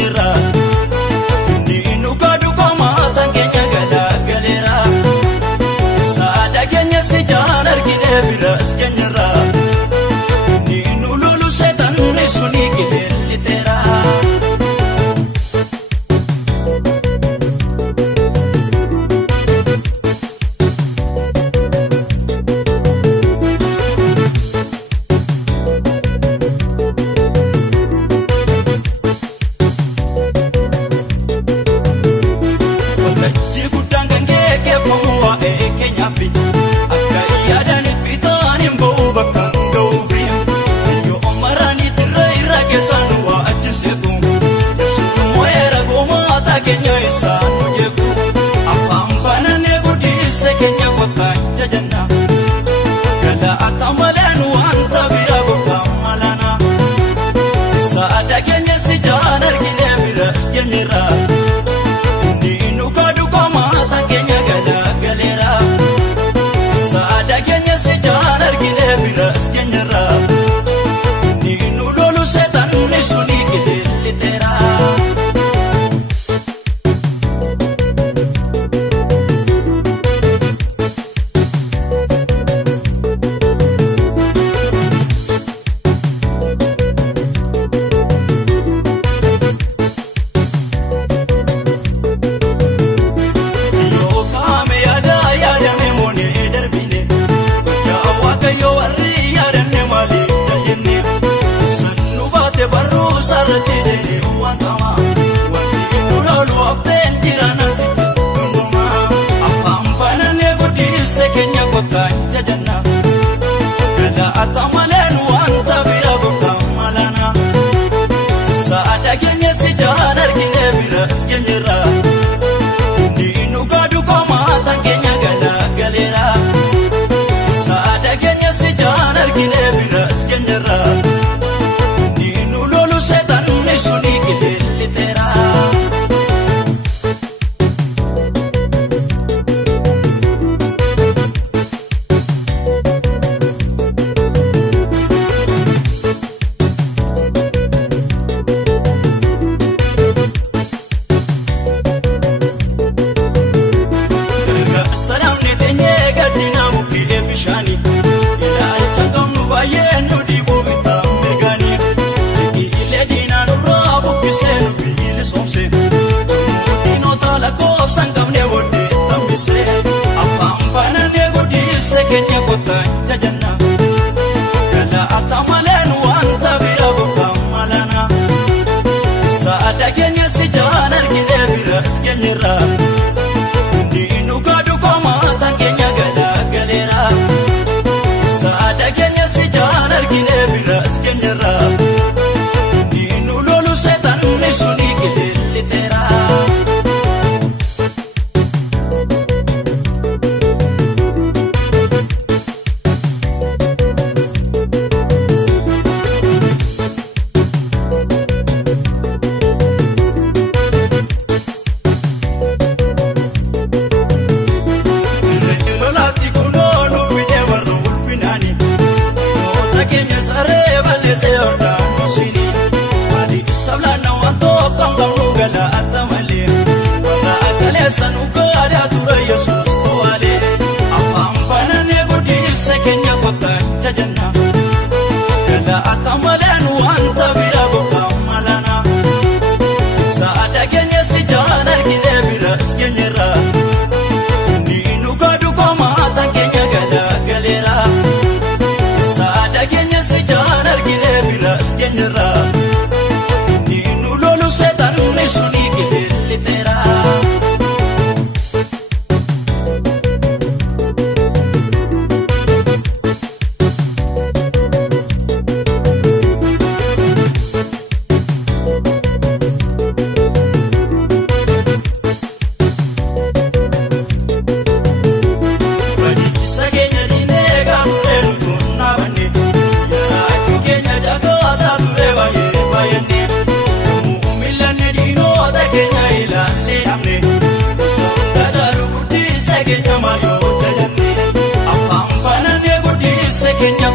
kenyirra ni nuka dukoma tan kenya gala galera saada kenya si jan argine biras kenyirra ni nululu setan ni suni kilitera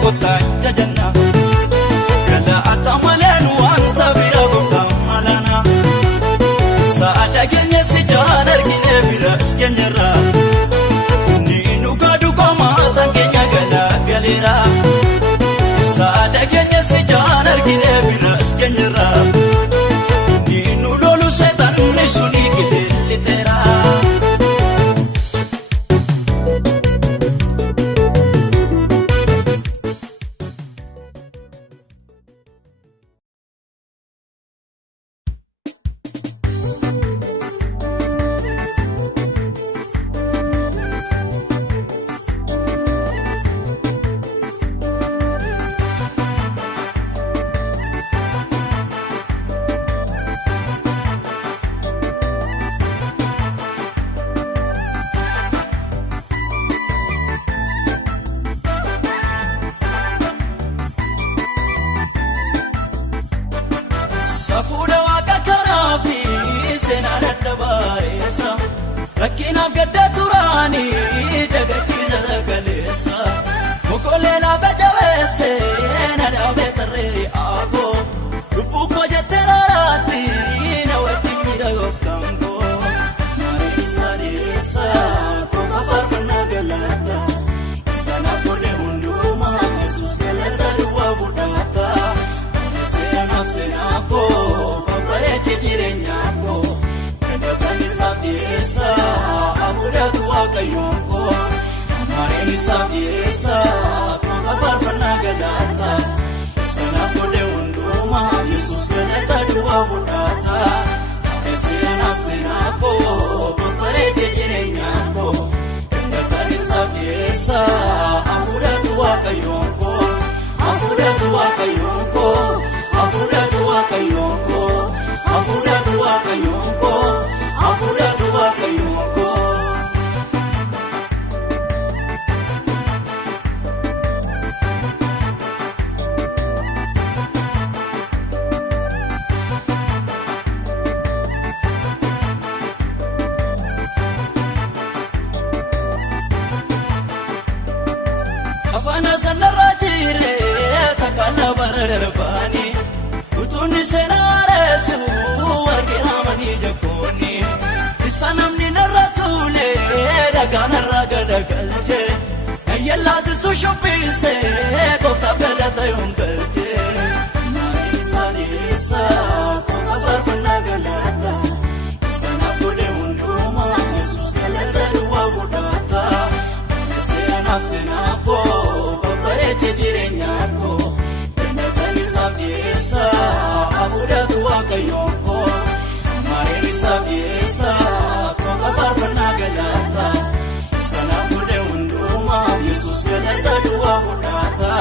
kota jajanna kala atamalen wanta bira kota malana Diinaaf gadda turaani dagachiisa sagaleessa Mokolee lafa jabeesse na dhaabee tarree aakoo lubbuu koo jettee raaraatti na wajjin miidha gooftaan koo maareen isaa dhiyeessa koo kafaarfannaa galata isanaaf godhe hundumaa Yesuus galata duwwaa fudhata seenaaf seenaa koo babbareeche jireenyaa koo dhagataan isaaf dhiyeessa afuudhatu waaqayyoon koo maareen isaaf dhiyeessa koo kafaarfannaa galata isanaaf godhe hundumaa Yesuus galata duwwaa fudhata seenaaf seenaa koo babbareeche jireenyaa koo dhagataan isaaf dhiyeessa afuudhatu waaqayyoon koo afuudhatu waaqayyoon koo afuudhatu waaqayyoon koo afuudhatu waaqayyoon koo afuudhatu waaqayyoon koo Afana sanarra jire takala bararbaani utuunni seenaareessu arginaamani jakkoonni isanamni narra tuule dhagaanarra galagalche eeyyallaasisu shubbise gooftaaf galata yoon galche maareen isaa dhiyeessa koo kafaarfannaa galata isanaaf godhe hundumaa Yesuus galata duwwaa fudhata seenaaf seenaa koo babbareeche jireenyaa koo dhagataan isaaf dhiyeessa afuudhatu waaqayyoon koo maareen isaaf dhiyeessa koo kafaarfannaa galata isanaaf godhe hundumaa Yesuus galata duwwaa fudhata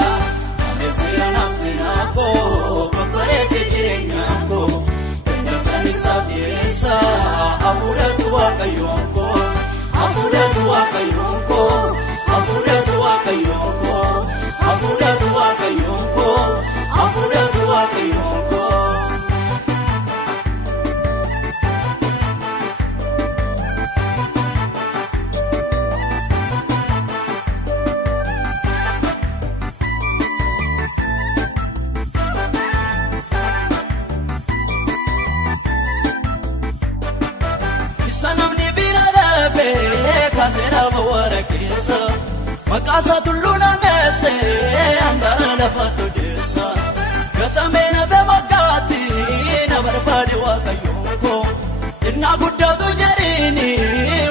seenaaf seenaa koo babbareeche jireenyaa koo dhagataan isaaf dhiyeessa afuudhatu waaqayyoon koo afuudhatu waaqayyoon koo afuudhatu waaqayyoon koo afuudhatu waaqayyoon koo afuudhatu waaqayyoon koo Isanamni bira dhaabee kaaseera bawwaara keessa maqaasaa tulluunaan meesse handaara lafaatti odeessa gatamee nafe makkaatti na barbaade waaqayyoon koo xinnaa guddaatu jedhiini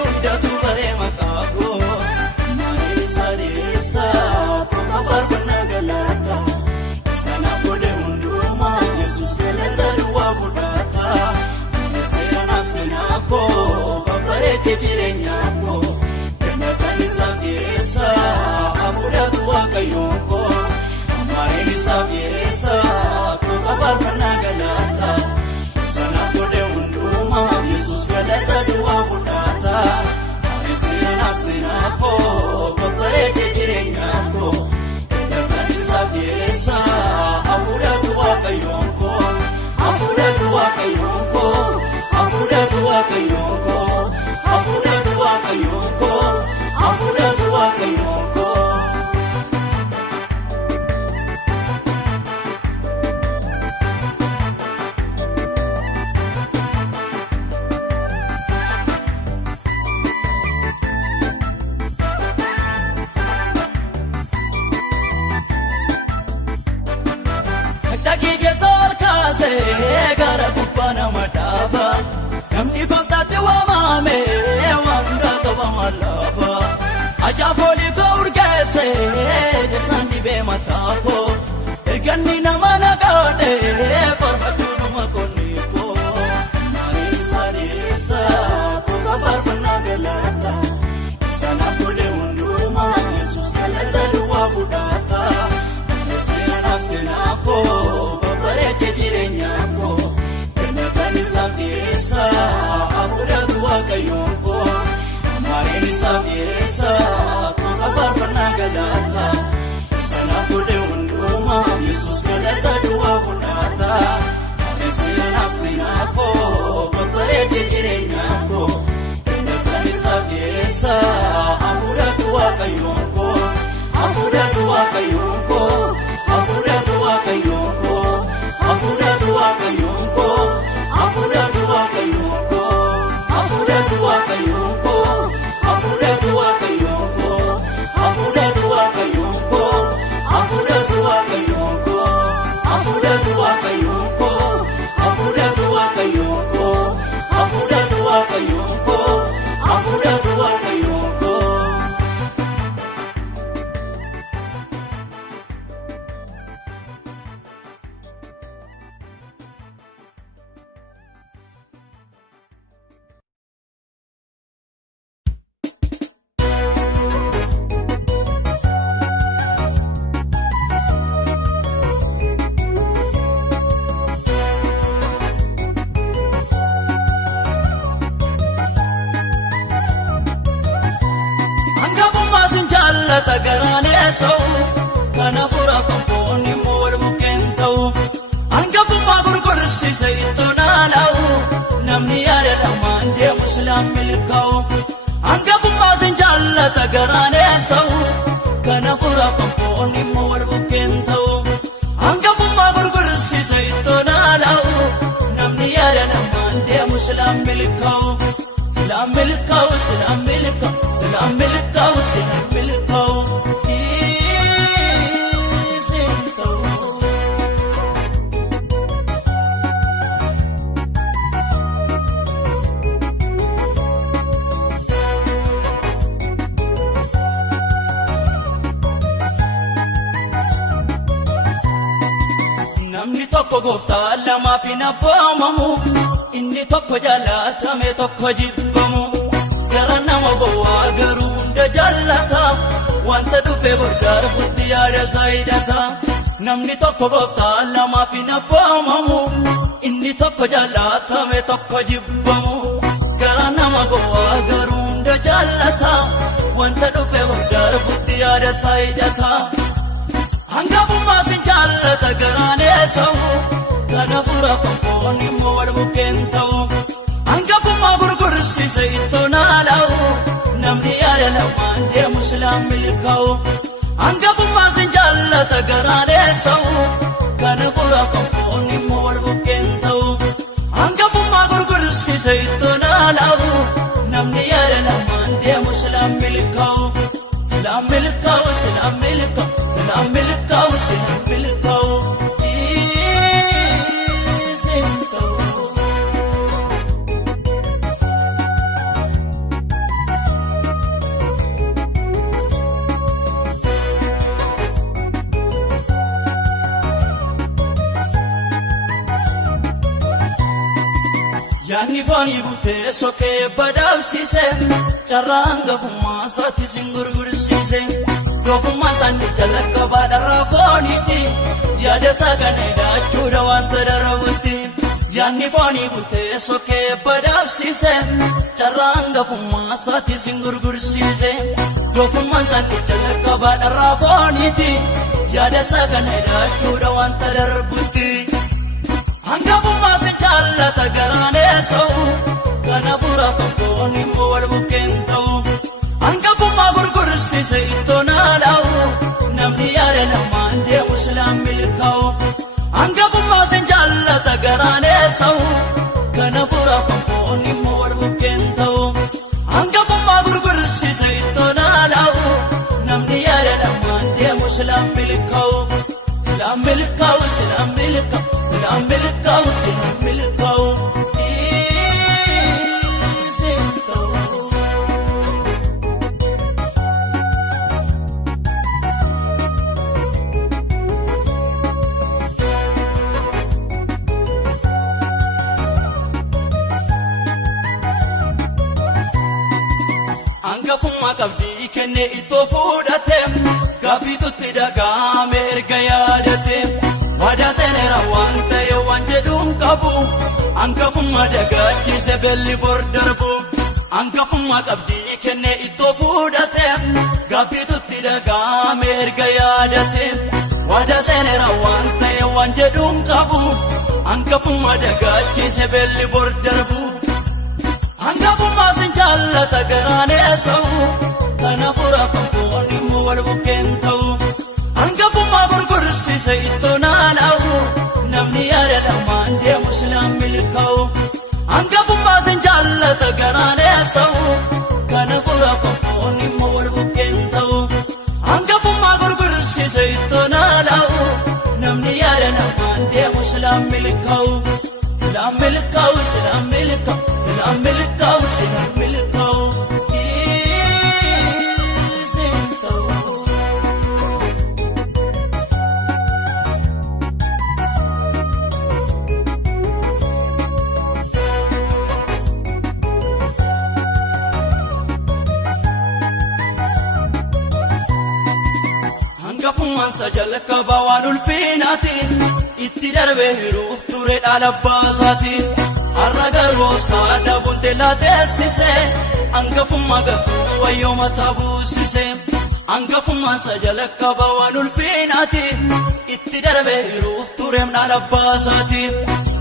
hundatu baree maqaa koo maareen isaa dhiyeessa koo kafaarfannaa galata isanaaf godhe hundumaa Yesuus galata duwwaa fudhata seenaaf seenaa koo babbareeche jireenyaa koo dhagataan isaaf dhiyeessa afuudhatu waaqayyoon koo maareen isaaf dhiyeessa koo kafaarfannaa galata isanaaf godhe hundumaa Yesuus galata duwwaa fudhata seenaaf seenaa koo babbareeche jireenyaa koo dhagataan isaaf dhiyeessa afuudhatu waaqayyoon koo afuudhatu waaqayyoon koo afuudhatu waaqayyoon koo afuudhatu waaqayyoon koo afuudhatu waaqayyoon koo Dakiikee tolkaasee gara gubbaa nama dhaaba namni gooftaatti waamame waan hundaa toba mallaaba ajaafoolii koo urgeesse jersaan dhibee mataa koo erganni nama nagaadhe farfachuu dhuma konni koo maareen isaa dhiyeessa koo kafaarfannaa galata isanaaf godhe hundumaa Yesuus galata duwwaa fudhata seenaaf seenaa koo babbareeche jireenyaa koo dhagataan isaaf dhiyeessa afuudhatu waaqayyoon koo maareen isaaf dhiyeessa koo kafaarfannaa galata isanaaf godhe hundumaa Yesuus galata duwwaa fudhata seenaaf seenaa koo babbareeche jireenyaa koo dhagataan isaaf dhiyeessa jaallata garaan eessa'u kana fura konfoonni immoo wal bukkeen ta'u hangafummaa gurgursiise ittoon haala'u namni yaada lamaan deemu silaan milkaa'u hangafummaa sin jaallata garaan eessa'u kana fura konfoonni immoo wal bukkeen ta'u hangafummaa gurgursiise ittoon haala'u namni yaada lamaan deemu silaan milkaa'u silaan milkaa'u silaan milkaa'u silaan milkaa'u silaan milkaa'u namni tokko gooftaa lamaaf hin abboomamu inni tokko jaalatame tokko jibbamu gara nama gowwaa garuu hunda jaallata wanta dhufe bordarbutti yaada isaa hidhata namni tokko gooftaa lamaaf hin abboomamu inni tokko jaalatame tokko jibbamu gara nama gowwaa garuu hunda jaallata wanta dhufe bordarbutti yaada isaa hidhata hangafummaa sin jaallata garaan eessa'u kana fura konfoonni immoo wal bukkeen ta'u hangafummaa gurgursiise ittoon haala'u namni yaada lamaan deemu silaan milkaa'u hangafummaa sin jaallata garaan eessa'u kana fura konfoonni immoo wal bukkeen ta'u hangafummaa gurgursiise ittoon haala'u namni yaada lamaan deemu silaan milkaa'u silaan milkaa'u silaan milkaa'u silaan milkaa'u silaan milkaa'u yaanni foonii butee sokee badhaabsise carraa hangafummaa isaatti sin gurgursiise doofummaan isaanii jalqabaa dharraa fooniiti yaada isaa kana hidhachuudha wanta darabutti yaanni foonii butee sokee badhaabsise carraa hangafummaa isaatti sin gurgursiise doofummaan isaanii jalqabaa dharraa fooniiti yaada isaa kana hidhachuudha wanta darabutti hangafummaa sin jaallata garaan eessa'u kana fura konfoonni immoo wal bukkeen ta'u hangafummaa gurgursiise ittoon haala'u namni yaada lamaan deemu silaan milkaa'u hangafummaa sin jaallata garaan eessa'u kana fura konfoonni immoo wal bukkeen ta'u hangafummaa gurgursiise ittoon haala'u namni yaada lamaan deemu silaan milkaa'u silaan milkaa'u silaan milkaa'u silaan milkaa'u silaan milkaa'u hangafummaa qabdii kenne ittoo fuudhate gaabitutti dhaga'ame erga yaadate waadaa seenera waan ta'e waan jedhuun qabu hangafummaa dagaachise belli bor darbu hangafummaa qabdii kenne ittoo fuudhate gaabitutti dhaga'ame erga yaadate waadaa seenera waan ta'e waan jedhuun qabu hangafummaa dagaachise belli bor darbu hangafummaa sin jaallata garaan eessa'u kana fura konfoonni immoo wal bukkeen ta'u hangafummaa gurgursiise ittoon haala'u namni yaada lamaan deemu silaan milkaa'u hangafummaa sin jaallata garaan eessa'u kana fura konfoonni immoo wal bukkeen ta'u hangafummaa gurgursiise ittoon haala'u namni yaada lamaan deemu silaan milkaa'u silaan milkaa'u silaan milkaa'u silaan milkaa'u silaan milkaa'u hangafummaan isa jalqabaa waan ulfiinaati itti darbee hiruuf ture dhaala baasaati har'a garuu obsaa dhabuun teellaa teessise hangafummaa gatuu wayyoo mataa buusise Angafummaan sajala qaba waan ulfinaati itti darbee hiruuf tureem dhaala baasaati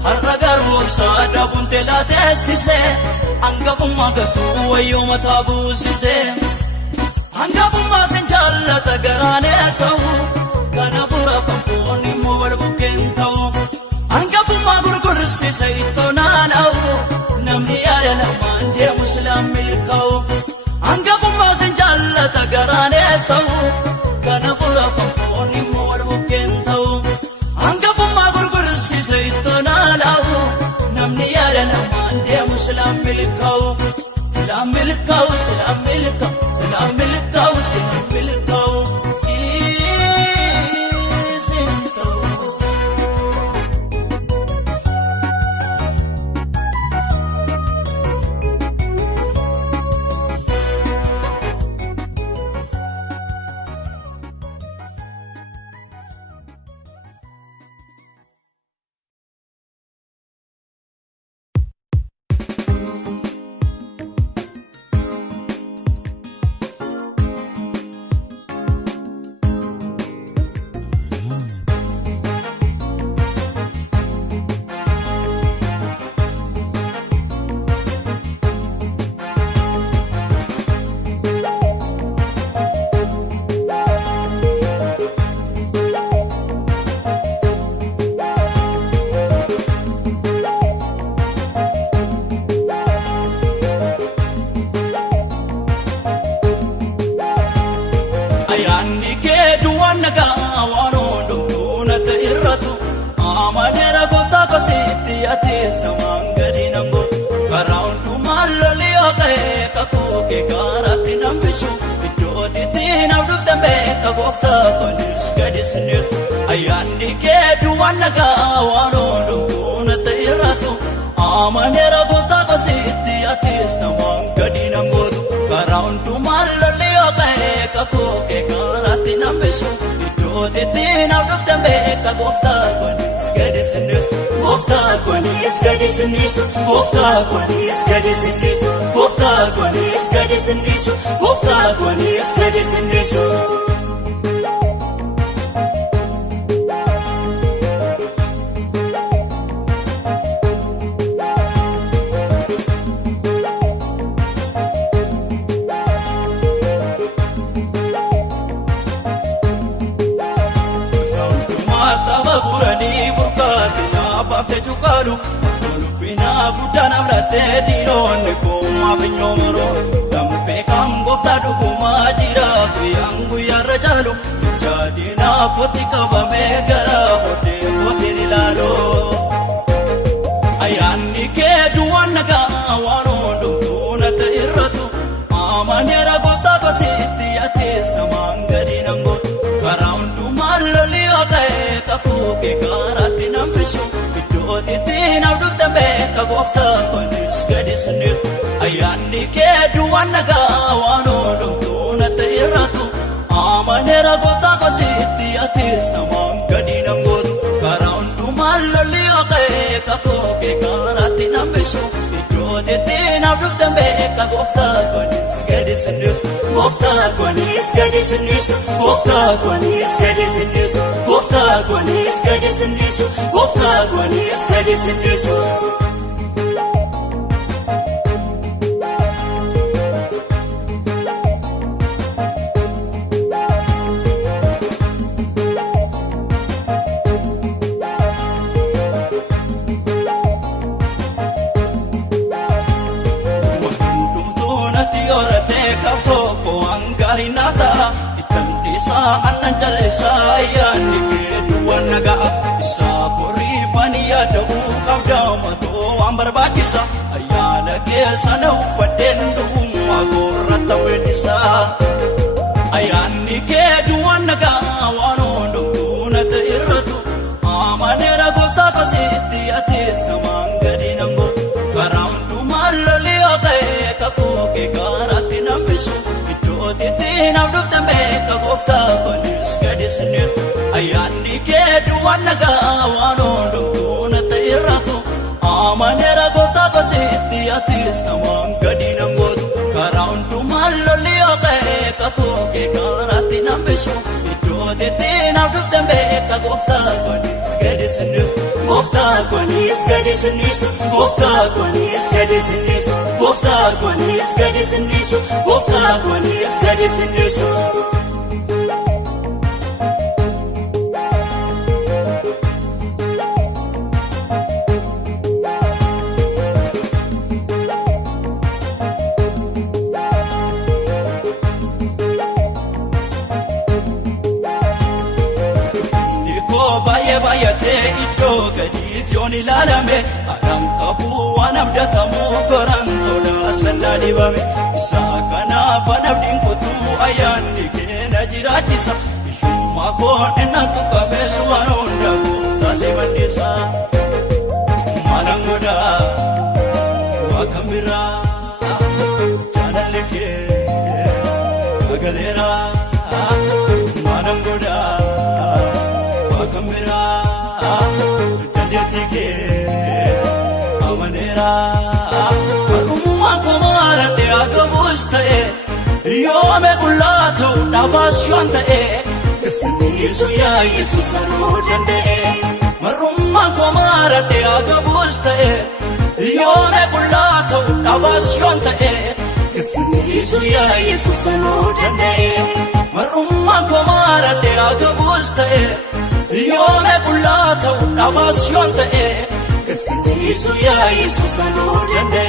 har'a garuu obsaa dhabuun teelaa teessise angafummaa gatuu wayyoo mataa buusise angafummaa sin jaallata garaan eessa'u kana fura pampoonni immoo wal bukkeen ta'u angafummaa gurgursise ittoo naana'u namni yaada lamaan deemu silaan milkaa'u angafummaa sin jaallata garaan eessa'u kana fura pampoonni immoo wal bukkeen ta'u angafummaa gurgursise ittoo naana'u namni yaada lamaan deemu silaan milkaa'u silaan milkaa'u silaan milkaa'u silaan milkaa'u silaan milkaa'u. Ayyaanni kee duwwaan nagaa waan hundumtuu natti irratu amanera gooftaa kosiitti atis namaan gadi namootu karaa hundumaan lolii ooka'ee kakuu kee karaatti nambisu iddootitti namdufte beeka gooftaa konis gadi sinirtu ayyaanni kee duwwaan nagaa waan hundumtuu natti irratu amanera gooftaa kosiitti atis namaan gadi namootu karaa hundumaan lolii ooka'ee kakuu kee karaatti nambisu iddootitti namdufte beeka gooftaa konis gadi sinirtu gooftaa konis gadi sinirtu gooftaa konis gadi sinirtu gooftaa konis gadi sinirtu gooftaa konis gadi sinirtu. Baafte cuqaadhu ulfinaa guddaan amlattee diinonni kumaa finyoomoroo dampee kan gooftaa dhugumaa jira guyyaan guyyaarra caalu jaadinaa kooti qabamee gara boodee kootiin ilaaloo ayyaanni kee duwwaan nagaa waan hundumtuu natti irratu amaneera gooftaa kosiitti atis namaan gadi namootu karaa hundumaan lolii ooka'ee kakuu kee karaatti nambisu iddootitti namdufte beeka gooftaa konis gadi sinirtu ayyaanni kee duwwaan nagaa waan hundumtuu natti irratu amaneera gooftaa kosiitti atis namaan gadi namootu karaa hundumaan lolii ooka'ee kakuu kee karaatti nambisu iddootitti namdufte beeka gooftaa konis gadi sinirtu gooftaa konis gadi sinirtu gooftaa konis gadi sinirtu gooftaa konis gadi sinirtu gooftaa konis gadi sinirtu. Annan jallisaa ayyaanni kee duwwaan nagaa isaa koriifan yaada'uu qabdaa matoo waan barbaachisa ayyaana keessa na uffadheen dhummaa gorrata weeddisaa ayyaanni kee duwwaan nagaa waan hundumtuu natti irratu amaneera gooftaa kosiitti atis namaan gadi namootu karaa hundumaan lolii ooka'ee kakuu kee karaatti nambisu iddootitti namdufte beeka gooftaa konis gadi sinirtu ayyaanni kee duwwaan nagaa waan hundumtuu natti irratu amaneera gooftaa kosiitti atis namaan gadi namootu karaa hundumaan lolii ooka'ee kakuu kee karaatti Gooftaa kunis gadi sinnisu, Gooftaa kunis gadi sinnisu, Gooftaa kunis gadi sinnisu, Gooftaa kunis gadi sinnisu. Baay'atee iddoo gadiitti yoon ilaalame alam qabu waan abdatamu goraan tola sallaa dhibame isaa kanaaf anabdiin kutuu ayyaanni keenya jiraachisa biyyummaa koon innaan tuqqabees waan hunda Gooftaa see bal'isa maalan godhaa waaqan biraa jaalalli kee magaleera maalan godhaa kamera dandeetike amanera marumma komara de agabustae yome kullato dabasyon tae Yesu ya Yesu sanu dande marumma komara de agabustae yome kullato dabasyon tae Yesu ya Yesu sanu dande marumma komara de agabustae Yome kullato dabasyon tae Yesu ya Yesu sanu dande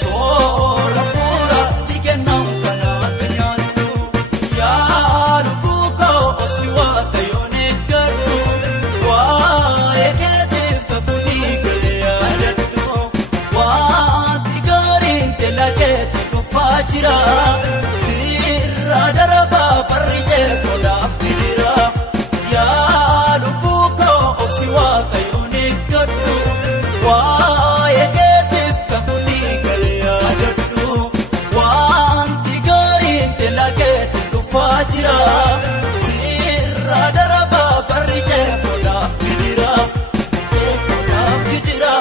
soora fuura si kennam kanaatti nyaattu yaa lubbuu koo si waaqayyoon eeggadhu waa'ee keetiif kakuu galee yaadadhu wanti gaariin teella keetti dhufaa jira sirraa darabaa barri jeeqoodhaaf bidira yaa lubbuu koo si waaqayyoon eeggadhu waa'ee keetiif kakuu galee yaadadhu wanti gaariin teella keetti dhufaa jira sirraa darabaa barri jeeqoodhaaf bidira jeeqoodhaaf bidira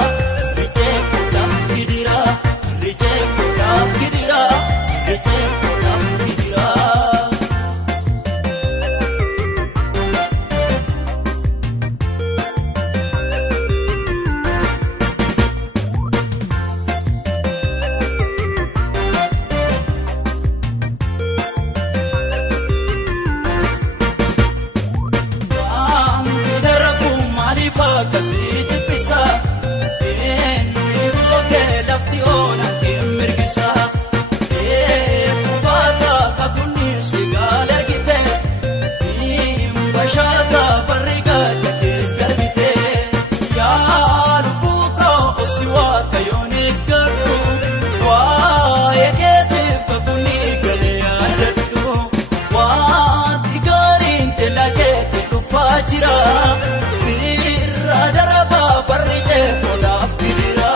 jeeqoodhaaf bidira jeeqoodhaaf bidira jeeqoodhaaf bidira. Wanti darbu maaliif akkasii jibbisa inni bookee lafti oolan kee mirgisa eebbubaata kakunni si gaal argite bashaata barri gadda kees garbite yaa lubbuu koo si waaqayyoon eeggadhu waa'ee keetiif kakunni galee yaadadhu wanti gaariin teella keetti dhufaa jira sirraa darabaa barri jeeqoodhaaf bidira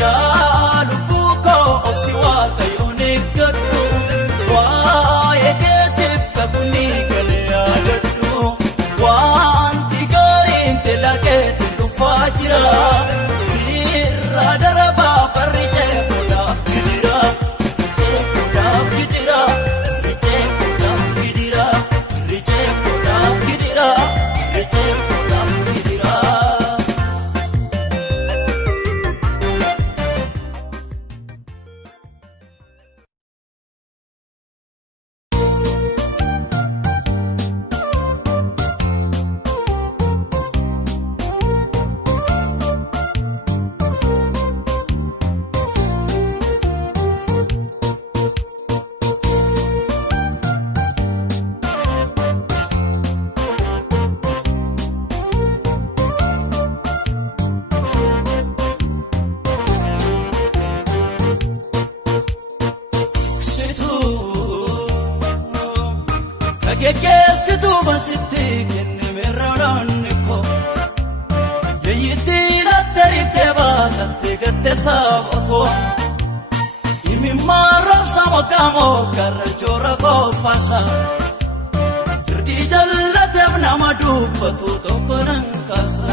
yaa lubbuu koo si waaqayyoon eeggadhu waa'ee keetiif kakunni galee yaadadhu wanti gaariin teella keetti dhufaa jira sirraa darabaa barri jeeqoodhaaf bidira jeeqoodhaaf bidira jeeqoodhaaf bidira jeeqoodhaaf bidira jeeqoodhaaf bidira. Geggeessituu bansitti kennameerroonni koo yeeyitti lattariiftee baatattee gattee saba koo imimmaan raabsa mokkaamoo garra joora qophaasa firdii jallateef nama dubbatu tokko nan kaasa.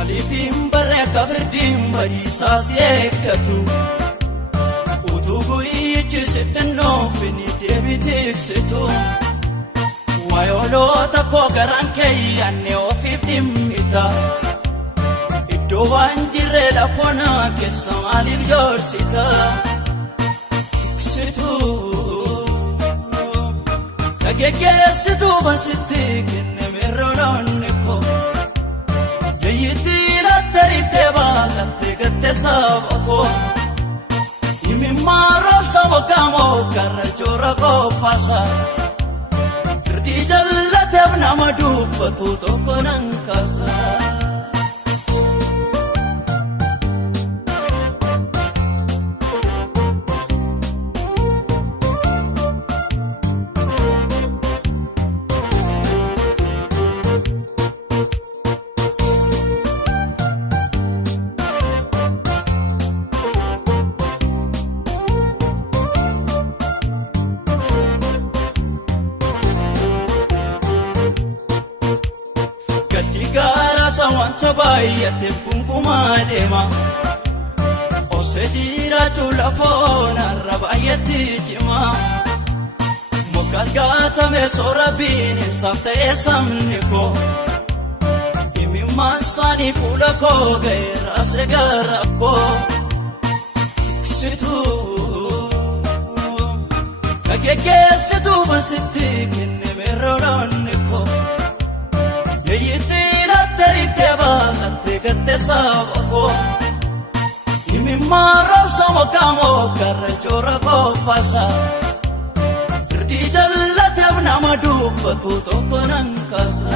Aliifin bareeda firdiin badiisaa si eeggatu utuu guyyichi sittennoo fini deebitiksitu waayoloota koo garaan keeyyanne ofiif dhimmita iddoo waan jirree lafoona keessa maaliif joorsita tiksitu geggeessituu bansitti kennameerroonni koo yeeyitti lattariiftee baatattee gattee saba koo imimmaan raabsa mokkaamoo garra joora qophaasa firdii jallateef nama dubbatu tokko nan kaasa. wanta baay'ate kunkumaa deema jiraachuu lafoon har'a baay'eetti cima. Mukaan gaatame soora bineensaaf ta'ee sabni koo. Himimmaan isaanii fuula koo ga'eera seegara koo. Tiksituu kageeggeessituu bansitti kenname roodonni koo. Yeeyyiitti lattee ittee baatattee gattee saba koo. Himimmaan roobsa mokkaamoo garra joora qophaasa. Irdii jallateef nama dubbatu tokko nan kaasa.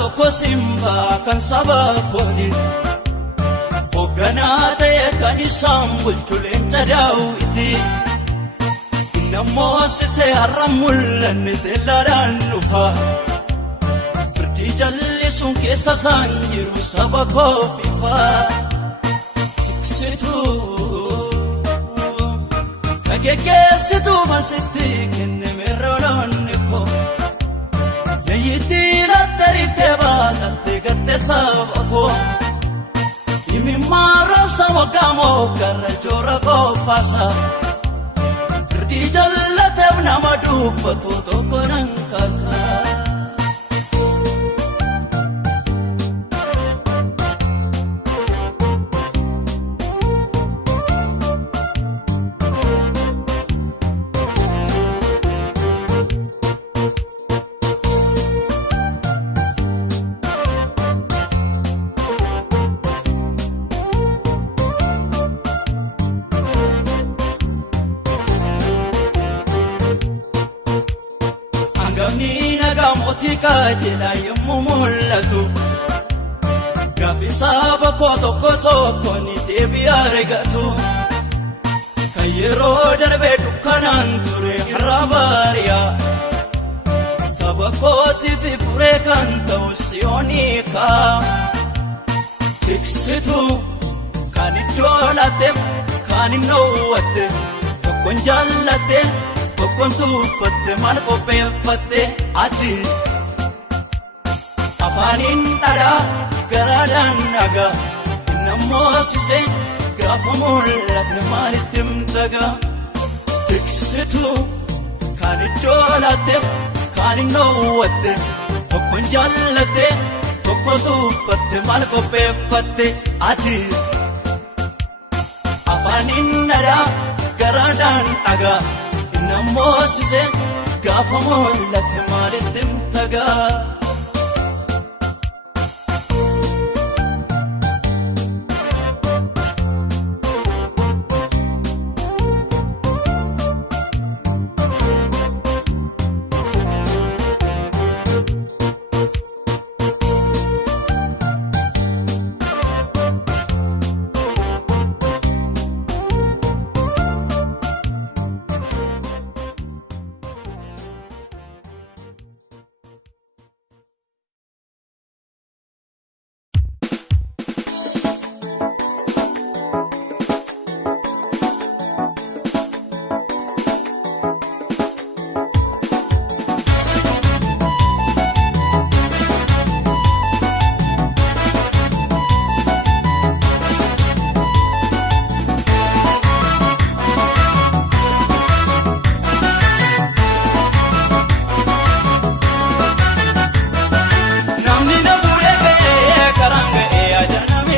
Tokko simba kan saba kooti. Hoogganaa ta'e kan isaan bulchu leenca Daawiti. Namoosisee har'a mul'anne teellaadhaan dhufa. Firdii jallisuun keessa isaan jiru saba koo fifa. Tiksituu kageeggeessituu bansitti kenname roodonni koo. Yeeyyiitti lattee ittee baatattee gattee saba koo. Himimmaan roobsa mokkaamoo garra joora qophaasa. Irdii jallateef nama dubbatu tokko nan kaasa. Gamni nagaa mootii kaajilaa yommuu mul'atu. Gaaffii saba koo tokko tokko ni deebii argatu. Kan yeroo darbee dukkanaan ture har'a baariyaa. Saba kootiif furee kan ta'u siyoonii kaa. Tiksituu kan iddoo laatee kan hin dhoowwatte tokkoon jaallatte. Tokkoon tuffatte maal qopheeffatte ati. Afaaniin dhadhaa garaadhaan dhagaa. Namoosisee gaafa mul'ate maalitti himtaga. Tiksituu kan iddoo laatteef kan hin dhoowwatte. Tokkoon jaallatte tokkoon tuffatte maal qopheeffatte ati. Afaaniin dhadhaa garaadhaan dhagaa. Namoosisee gaafa mul'ate maalitti himtaga.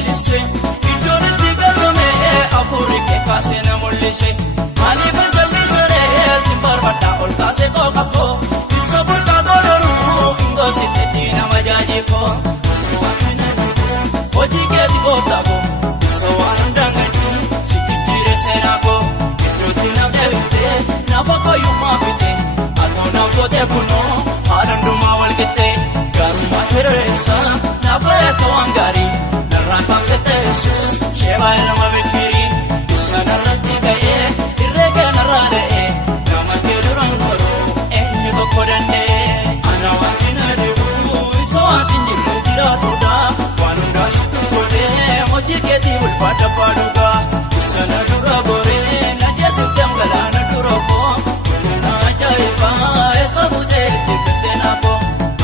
Iddoon itti galmee afurii kaasee na mul'ise. Maaliif jallisee si barbaadaa ol kaasee tokko koo. Isa bultaa godhoruu ingoositeetti nama jaajifoo. Hojii keetti gooftaa koo isa waan hundaan gadi si jijjiire seenaa koo. Iddootti nam deebitee nafa kooyyummaa bitee. Atoo naaf gootee kunoo haala hundumaa wal qixxee. Gaarummaa hireessa nafa eekoo waan gaarii. Narraan fakkate Yesuus shebaa ilma bikiri. Isa ka'ee irree kanarraa da'ee nama kee duraan koroo eenyu tokko danda'e ana waan adeemu isa waan hin jirre jiraatudha waan hundaa situ godhee hojii keetii ulfaata baadhugaa isa na dura goree na jeesifteem galaana dura koo na ajaa'ibaa eessa butee jirte seenaa koo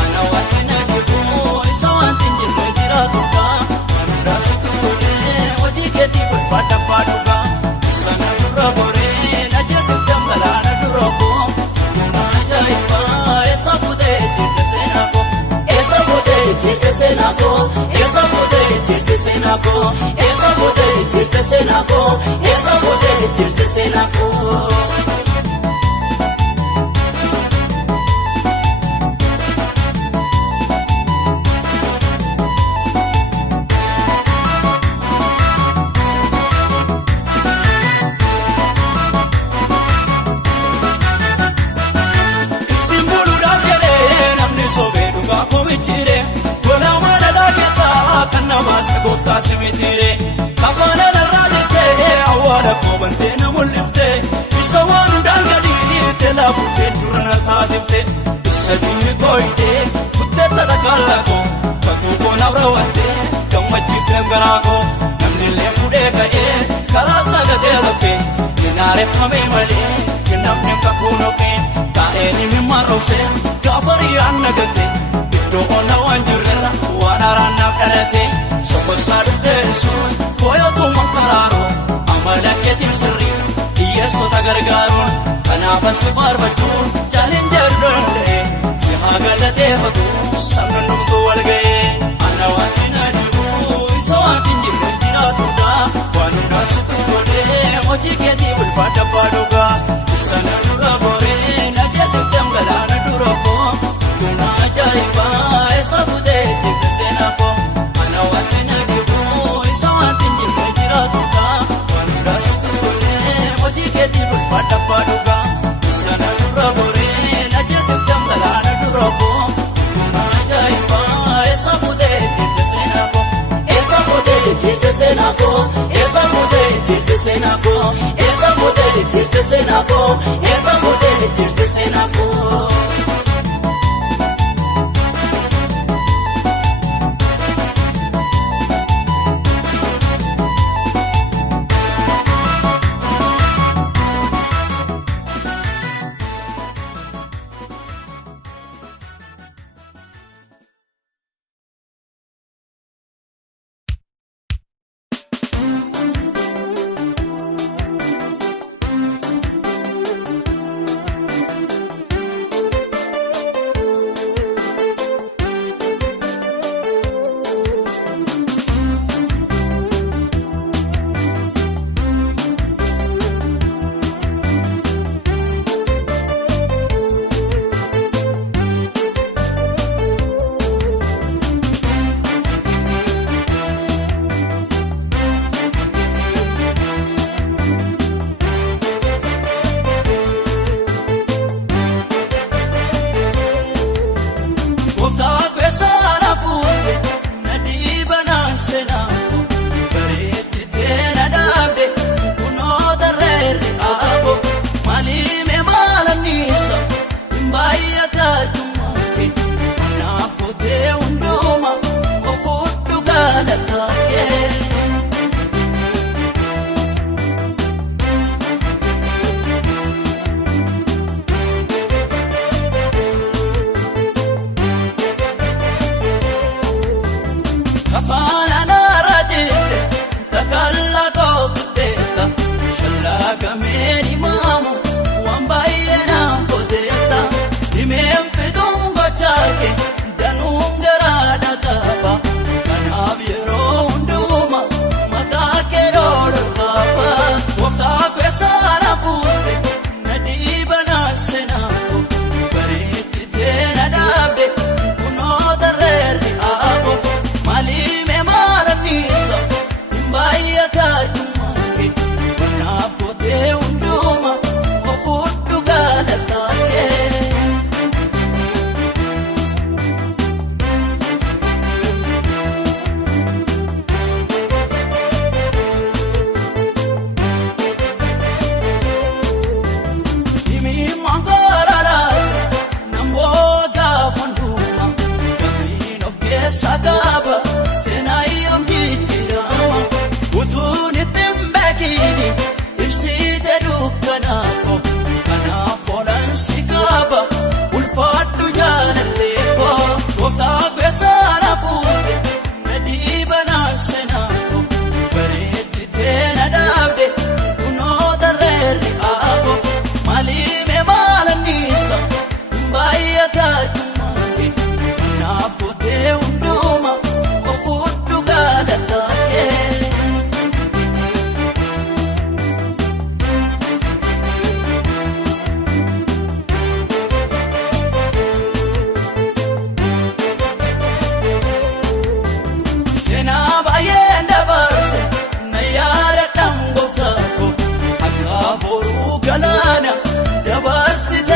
ana waan adeemu isa waan hin jirre jiraatudha waan hundaa situ godhee hojii keetii ulfaata baadhugaa isa na dura goree na jeesifteem galaana dura koo na ajaa'ibaa eessa butee jirte seenaa koo eessa butee jirte seenaa koo eessa butee jirte seenaa koo eessa butee jirte seenaa koo eessa butee jirte seenaa koo. Sobee dhugaa komichire gola maalaa keetaa kan namaas gooftaa simitire kafaana narraa jettee awwaala koobantee na mul'iftee isa waan hundaan gadii teelaa fuutee dura na taasifte isa diinni kooyitee kutteetta dhagaalaa koo kakuu koo na raawwattee gammachiifteef garaa koo namni illee fuudhee ka'ee karaa tagatee dhokkee hinaareeffamee malee namni kakuu nokkee taa'ee ni mimmaarroobsee gaafari'aan nagate iddoo ona waan jirrerra waan haaraan naaf dhalate sokosaa dhuftee Yesuus kooyootumaan karaaroo amala keetiin sirrii hiyyeessota gargaaruun kanaafan si faarfachuun jaalin jedhu danda'e si haa galateeffatu sabni hundumtuu wal ga'ee ana waan hin adeemu isa waan hin jirre jiraatudha waan hundaa situ godhee hojii keetii ulfaata baadhugaa isa na dura goree na jeesifteem galaana dura koo kuna ajaa'ibaa eessa butee jirte seenaa koo ana waan hin adeemu isa waan hin jirre jiraatudha waan hundaa situ godhee hojii keetii ulfaata baadhugaa isa na dura goree na jeesifteem galaana dura koo kuna ajaa'ibaa eessa butee jirte seenaa koo eessa butee jirte seenaa koo eessa butee jirte seenaa koo eessa butee jirte seenaa koo eessa butee jirte seenaa koo.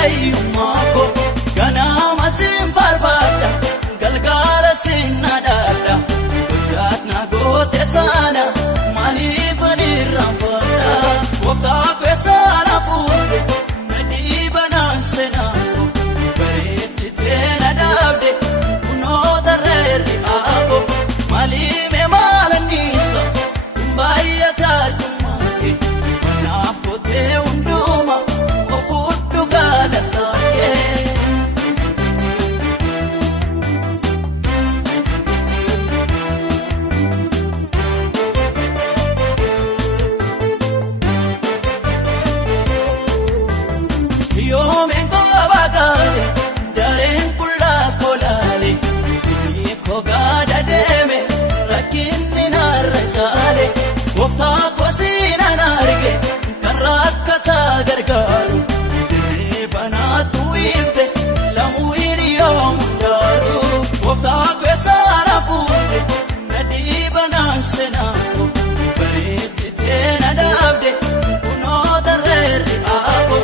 fayyummaako ganama sin farfaadha galgala sin nadaadha guddaat na goote sana maaliifan irraanfadha gooftaa keessaan hafuute na dhiibanaan seenaako bareechitee na dhaabde kunoo tarreerri aako maaliime maalanniisa baay'ataa arjummaake naaf gootee hundumaa ofudhu galataake. Yoomeen gooba gaale dareen qullaa kolaale hiikoo gaada deeme rakkinni narra jaale gooftaa kosiinan arge karra akkataa gargaaru dirree banaatu ifte lamuu hiriyoom hundaaru gooftaa keessaan hafuute na dhiibanaan seenaako bareechitee na dhaabde kunoo tarreerri aako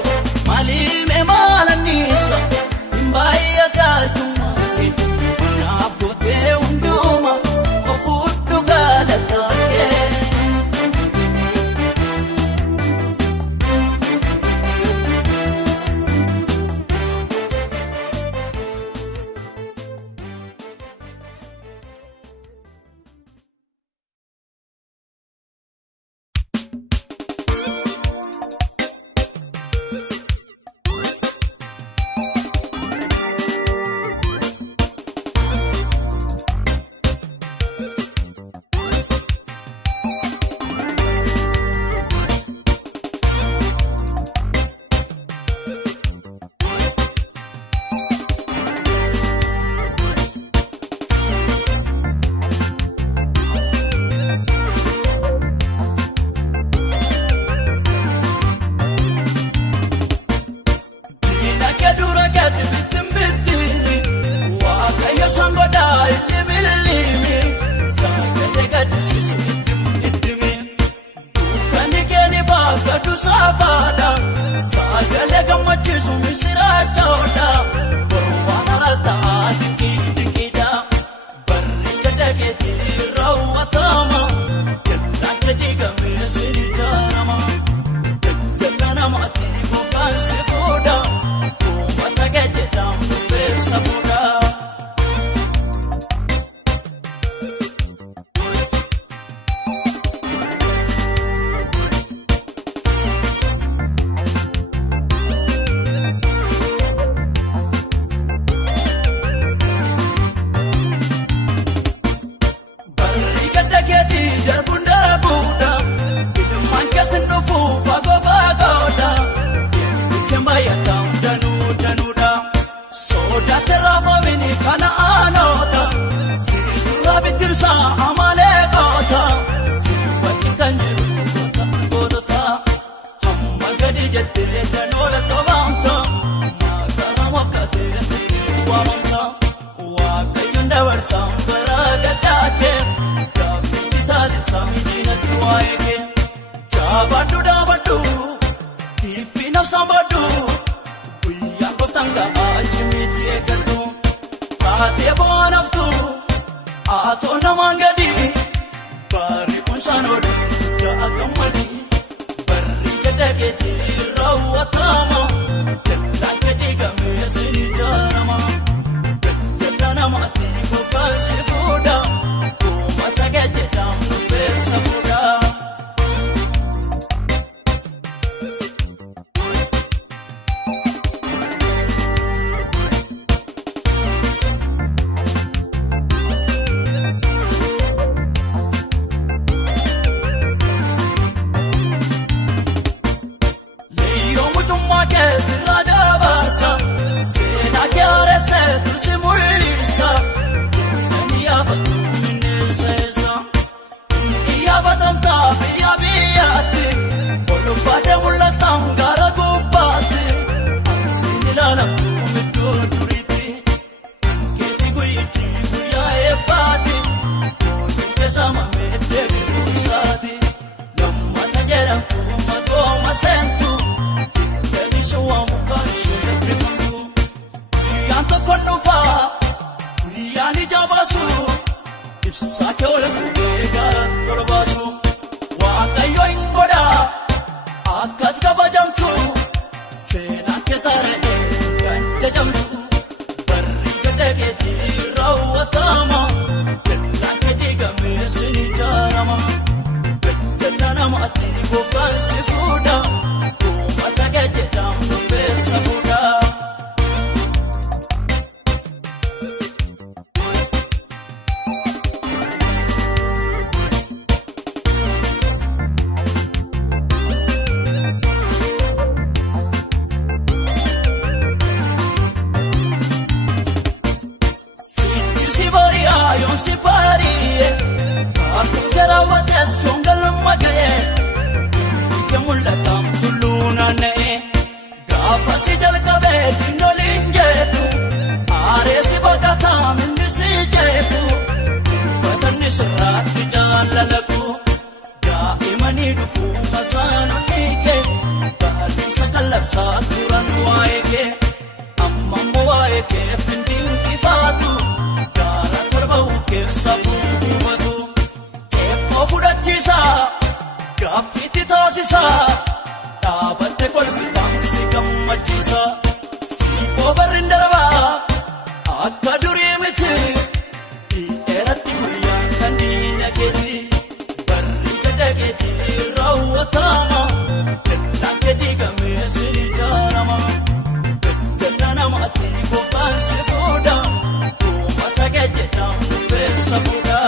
maaliime maalanniisa baay'ataa arjummaake naaf gootee hundumaa ofudhu galataake. Sentu, sare kan jamtu barri kadageti rawatama kan kediga mesini jarama bedana mati bukan sifuda mata gedam besafuda si pari aku terawat songal magaye ke mulatam tuluna ne gafa si jal kabe dindolinjetu are si bagata min si jetu patan surat jalalaku ya imani dufu masana ke bali sakalab saturan waike amma waike pinding ifatu sabu madu tepo fudachisa gafiti tasisa tabate kolfitam sigamachisa sipo barindalwa akaduri miti erati kuya kandina keti barri kadageti rawatama kadageti gamesini jarama kadana mati kokan sifuda mata gedam sabuda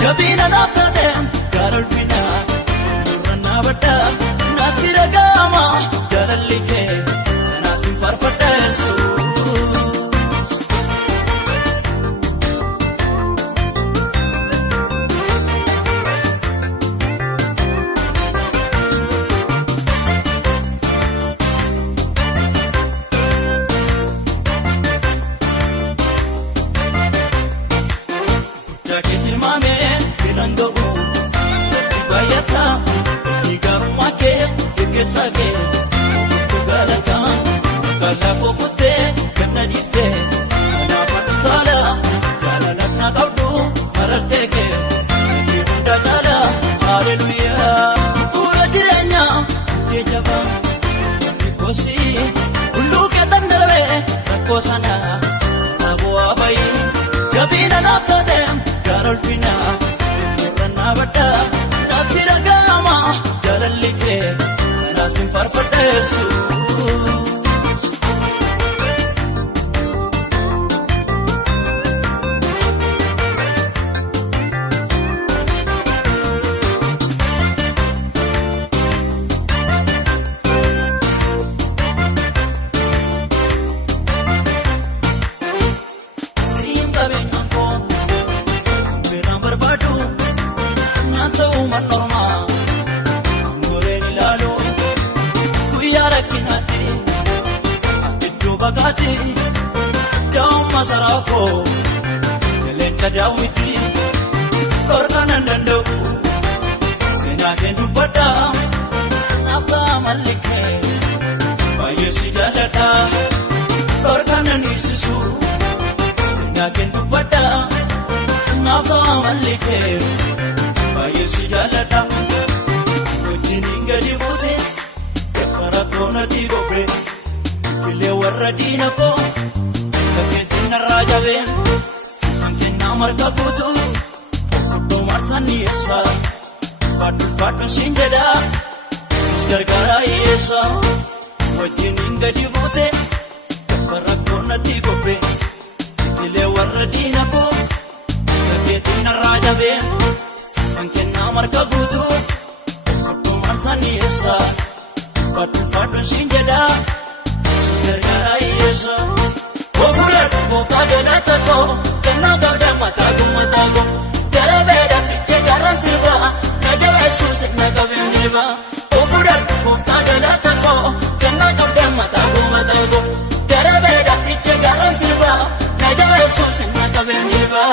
jabina naftate garulfina nurna bada natira gama jarallike nasu farfadasu sage galata gala kokute kana dite na patala jala lakna kaudu marteke dinda jala hallelujah ura jirenya ye jaba kosi ullu ke tandarve rakosana abo abai jabina naftate garulfina nurna bada natira gama jarallike farfadasu simba benyanko beram berbadu nanto manorma ngoreni lalu kinati akitu bagati daum masarako keleka dawiti korana ndandu sena kendu pada nafta malike bayesi jalada korana nisisu sena kendu pada nafta malike bayesi jalada kujini di buti kona tirobe kile warradina ko kaketina rajabe anke namar kakutu marsaniisa fadhu sinjada gargara yeesa wajjiniin gadi buute barakkoonnatti gobe ikilee warra diina koo gageetiin narraa jabee kan kennaa marga guutu fadhu marsaniisa fadhu sinjada gargara yeesa ofuree gooftaa galata koo kennaa qabda mataa gummataagoo Garabeda fiche garan silva Naja Jesus na kabem nilva Ofuran mufta galata ko Kenna kabem matago matago Garabeda fiche garan silva Naja Jesus na kabem nilva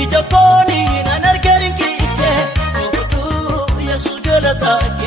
Ija koni na nargarin kike ta